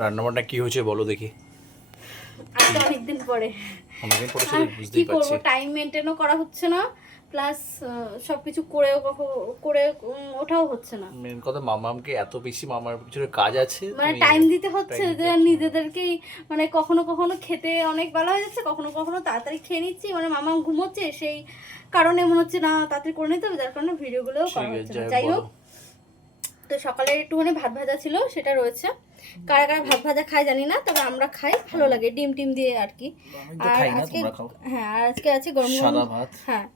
রান্নাবান্না কি হয়েছে বলো দেখি। আজকে অনেকদিন পরে সেটা বুঝতেই পারছি। টাইম মেনটেনও করা হচ্ছে না, প্লাস সবকিছু করে ওঠাও হচ্ছে না। মেন কথা মামামকে এত বেশি মামার পিছনে কাজ আছে, মানে তুমি টাইম দিতে হচ্ছে যে নিজেদেরকেই, মানে কখনো কখনো খেতে অনেক বেলা হয়ে যাচ্ছে, কখনো কখনো তাড়াতাড়ি খেয়ে নিচ্ছি, মানে মামা ঘুমোচ্ছে সেই কারণে মনে হচ্ছে না তাড়াতাড়ি করে নিতে হবে, যার কারণে ভিডিওগুলোও করা হচ্ছে না। যাই হোক, তো সকালে একটুখানি ভাত ভাজা ছিল, সেটা রয়েছে। কারা কারা ভাত ভাজা খায় জানি না, তবে আমরা খাই, ভালো লাগে ডিম টিম দিয়ে আর কি। আর আজকে হ্যাঁ, আর আজকে আছে গরম গরম সাদা ভাত। হ্যাঁ,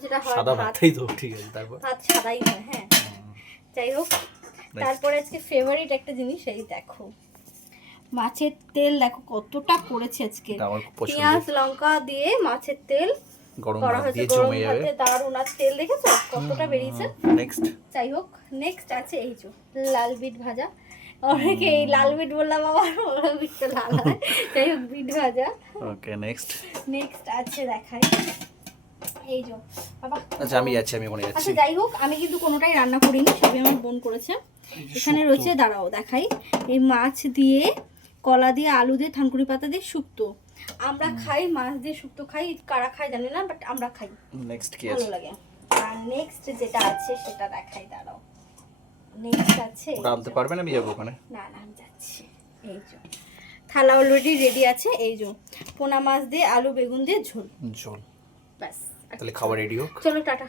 যেটা হয় সাদা ভাতই তো ঠিক আছে। তারপর ভাত সাদাই হয়, হ্যাঁ। যাই হোক, তারপরে আজকে ফেভারিট একটা জিনিস, এই দেখো মাছের তেল, দেখো কতটা করেছে আজকে। পেঁয়াজ লঙ্কা দিয়ে মাছের তেল করা হয়েছে গরম ভাতে, দারুণ। আর তেল দেখেছো কতটা বেরিয়েছে। নেক্সট, যাই হোক, নেক্সট আছে এই যে লাল বিট ভাজা। অনেকে এই লাল বিট বললাম, আবার বিট তো লাল হয়। যাই হোক, বিট ভাজা। ওকে, নেক্সট আছে দেখাই, এই যে বাবা। আচ্ছা আমি যাচ্ছি, আমি ওখানে যাচ্ছি। আচ্ছা যাই হোক, আমি কিন্তু কোনোটাই রান্না করিনি, সবই আমার বোন করেছে। এখানে রয়েছে, দাঁড়াও দেখাই, এই মাছ দিয়ে, কলা দিয়ে, আলু দিয়ে, থানকুনি পাতা দিয়ে শুক্তো। আমরা খাই মাছ দিয়ে শুক্তো, খাই, কারা খাই জানি না, বাট আমরা খাই, নেক্সট কি ভালো আছে? লাগে। আর নেক্সট যেটা আছে সেটা দেখাই, দাঁড়াও। নেক্সট আছে, ওটা আনতে পারবে না, আমি যাবো ওখানে। না না আমি যাচ্ছি। এই যে থালা অলরেডি রেডি আছে, এই যে পোনা মাছ দিয়ে আলু বেগুন দিয়ে ঝোল। ঝোল, ব্যাস, তাহলে খাবার রেডি হোক। চলো টাটা।